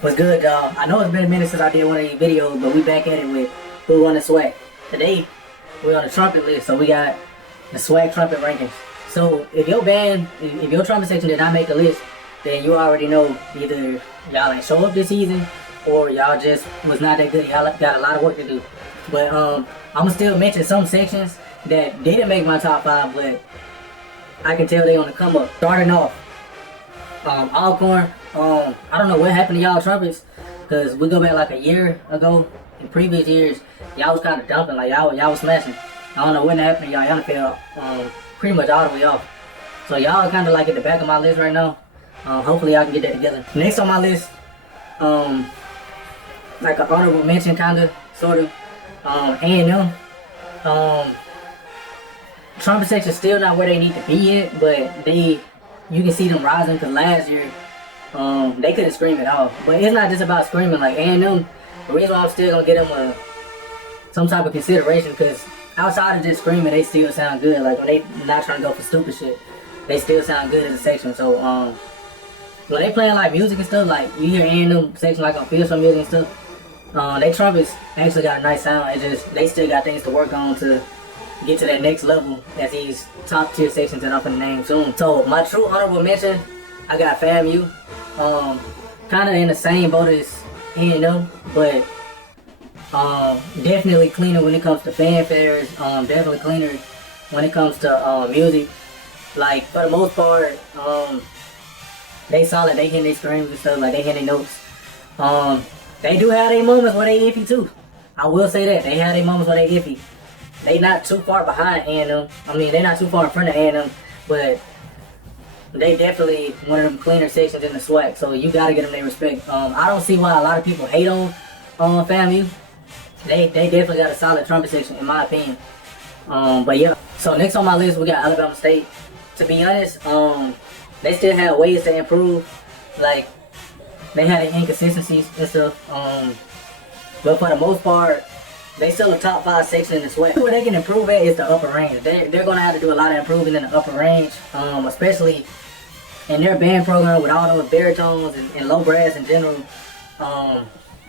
What's good, y'all? I know it's been a minute since I did one of these videos, but we back at it with Who Won the Swac. Today, we're on the trumpet list, so we got the Swac trumpet rankings. So if your band, if your trumpet section did not make the list, then you already know either y'all ain't show up this season, or y'all just was not that good. Y'all got a lot of work to do. But I'ma still mention some sections that didn't make my top 5, but I can tell they on the come up. Starting off, Alcorn. I don't know what happened to y'all trumpets, cause we go back like a year ago. In previous years, y'all was kind of dumping, like y'all was smashing. I don't know what happened to y'all. Y'all fell pretty much all the way off. So y'all kind of like at the back of my list right now. Hopefully y'all can get that together. Next on my list, like an honorable mention, kind of, sort of, A&M. Trumpet section still not where they need to be yet, but you can see them rising, because last year they couldn't scream at all. But it's not just about screaming. Like A&M, the reason why I'm still gonna get them some type of consideration, because outside of just screaming, they still sound good. Like when they not trying to go for stupid shit, they still sound good as a section. So when they playing like music and stuff, like you hear A&M section like on field some music and stuff, they trumpets actually got a nice sound. It just, they still got things to work on to get to that next level as these top tier sections that I'm gonna name soon. So my true honorable mention, I got FAMU. Kind of in the same boat as A&M, but definitely cleaner when it comes to fanfares. Definitely cleaner when it comes to music. Like for the most part, they solid. They hit their screams and stuff. Like they hit their notes. They do have their moments where they iffy too. I will say that they have their moments where they iffy. They not too far behind A&M. I mean, they not too far in front of A&M, but they definitely one of them cleaner sections in the Swac. So you gotta get them their respect. I don't see why a lot of people hate on FAMU. They definitely got a solid trumpet section in my opinion. But yeah. So next on my list we got Alabama State. To be honest, they still have ways to improve. Like they had inconsistencies and stuff. But for the most part, they still a top 5 section in the Swac. Where they can improve at is the upper range. They're gonna have to do a lot of improving in the upper range, especially in their band program with all those baritones and low brass in general,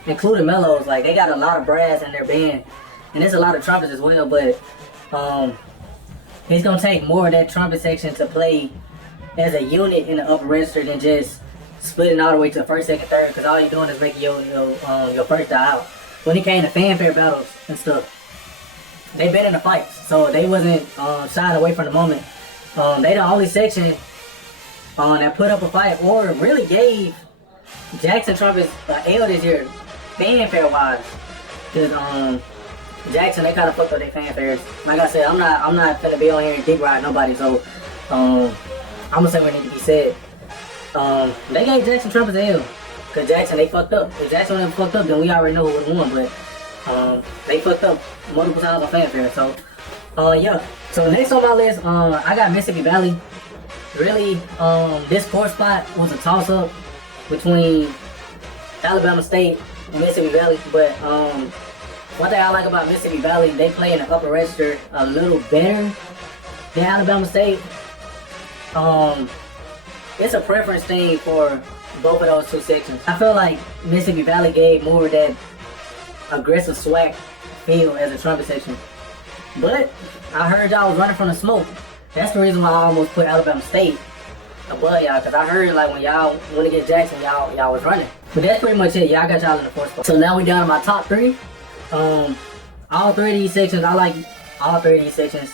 including mellows. Like they got a lot of brass in their band, and there's a lot of trumpets as well. But it's gonna take more of that trumpet section to play as a unit in the upper register than just splitting all the way to first, second, third. Because all you're doing is making your first die out. When it came to fanfare battles and stuff, they been in the fights, so they wasn't shying away from the moment. They the only section that put up a fight or really gave Jackson trumpets an L this year, fanfare wise. Cause Jackson, they kind of fucked up their fanfares. Like I said, I'm not finna be on here and dick ride nobody, so I'm gonna say what need to be said. They gave Jackson trumpets an L. Cause Jackson, they fucked up. If Jackson didn't fucked up, then we already know who would've won. But they fucked up multiple times on fanfare. So yeah. So next on my list, I got Mississippi Valley. Really, this 4th spot was a toss up between Alabama State and Mississippi Valley. But one thing I like about Mississippi Valley, they play in the upper register a little better than Alabama State. It's a preference thing for both of those two sections. I feel like Mississippi Valley gave more of that aggressive Swac feel as a trumpet section. But I heard y'all was running from the smoke. That's the reason why I almost put Alabama State above y'all, because I heard like when y'all went against Jackson, y'all was running. But that's pretty much it. Y'all got y'all in the 4th spot. So now we down to my top 3. All 3 of these sections, I like all 3 of these sections.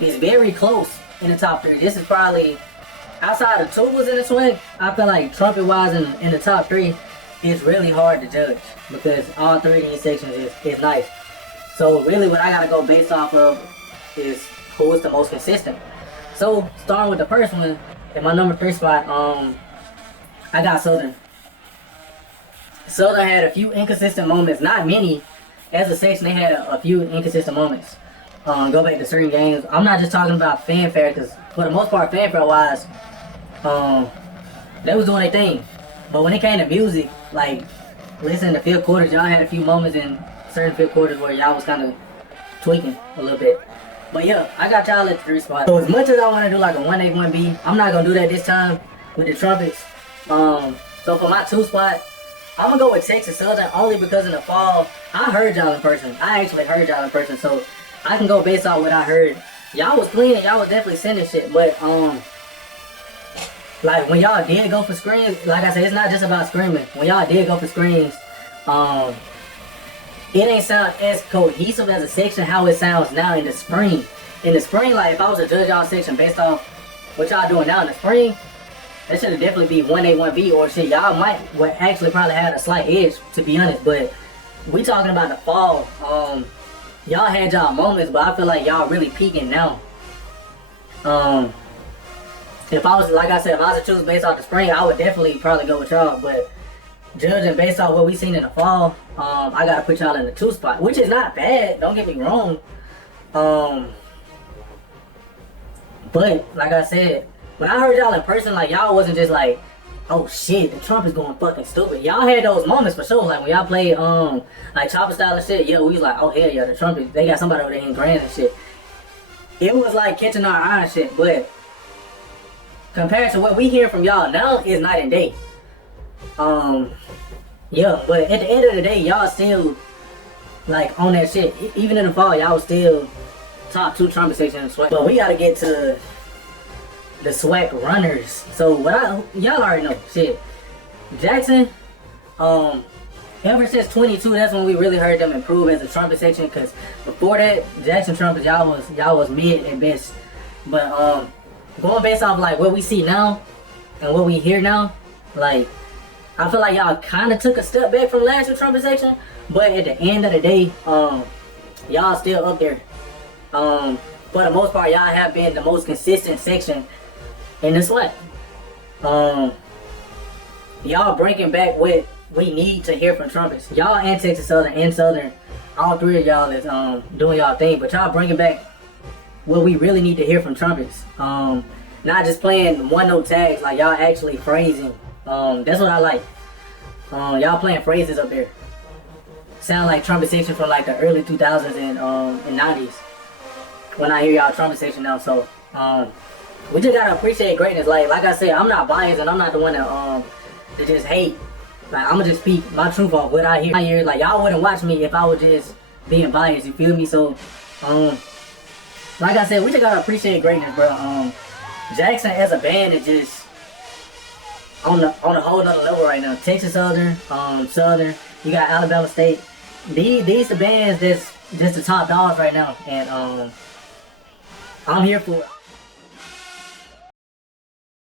It's very close in the top 3. This is probably, outside of tubas in the Swac, I feel like trumpet wise in the top 3, it's really hard to judge because all 3 of these sections is nice. So really what I gotta go based off of is who is the most consistent. So starting with the first one, in my number 3 spot, I got Southern. Southern had a few inconsistent moments, not many. As a section, they had a few inconsistent moments. Go back to certain games. I'm not just talking about fanfare, because for the most part, fanfare wise, they was doing their thing. But when it came to music, like listening to 5th quarters, y'all had a few moments in certain 5th quarters where y'all was kind of tweaking a little bit. But yeah, I got y'all at the 3 spot. So as much as I want to do like a 1A, 1B, I'm not gonna do that this time with the trumpets. So for my 2 spot, I'm gonna go with Texas Southern only because in the fall, I heard y'all in person. I actually heard y'all in person, so I can go based on what I heard. Y'all was clean and y'all was definitely sending shit, but like when y'all did go for screens, like I said, it's not just about screaming. When y'all did go for screens, it ain't sound as cohesive as a section how it sounds now in the spring. In the spring, like if I was to judge y'all section based off what y'all doing now in the spring, that should definitely be 1A, 1B or shit. Y'all might actually probably had a slight edge, to be honest, but we talking about the fall. Y'all had y'all moments, but I feel like y'all really peaking now. If I was, like I said, if I was to choose based off the spring, I would definitely probably go with y'all, but judging based off what we seen in the fall, I gotta put y'all in the 2 spot, which is not bad, don't get me wrong. But like I said, when I heard y'all in person, like y'all wasn't just like, oh shit, the trumpet's going fucking stupid. Y'all had those moments for sure, like when y'all played like chopper style and shit, yeah, we was like, oh hell yeah, the trumpet, they got somebody over there in grand and shit. It was like catching our eye and shit, but compared to what we hear from y'all now is night and day. Yeah, but at the end of the day, y'all still like on that shit. Even in the fall, y'all was still top 2 trumpet section in Swac. But we gotta get to the Swac runners. So y'all already know shit. Jackson, ever since 22, that's when we really heard them improve as a trumpet section. Cause before that, Jackson trumpets, y'all was mid at best. But going based off like what we see now and what we hear now, like I feel like y'all kind of took a step back from last year's trumpet section, but at the end of the day, y'all still up there. For the most part, y'all have been the most consistent section in the Swac. Y'all bringing back what we need to hear from trumpets. Y'all and Texas Southern and Southern, all 3 of y'all is doing y'all thing, but y'all bringing back what we really need to hear from trumpets. Not just playing 1-note tags, like y'all actually phrasing. That's what I like. Y'all playing phrases up there. Sound like trumpet section from like the early 2000s and 90s. When I hear y'all trumpet section now, so we just gotta appreciate greatness. Like I said, I'm not biased and I'm not the one to just hate. Like I'ma just speak my truth off what I hear. Like y'all wouldn't watch me if I was just being biased. You feel me? So like I said, we just gotta appreciate greatness, bro. Jackson as a band is just on a whole nother level right now. Texas Southern, Southern, you got Alabama State. These the bands that's just the top dogs right now, and I'm here for it.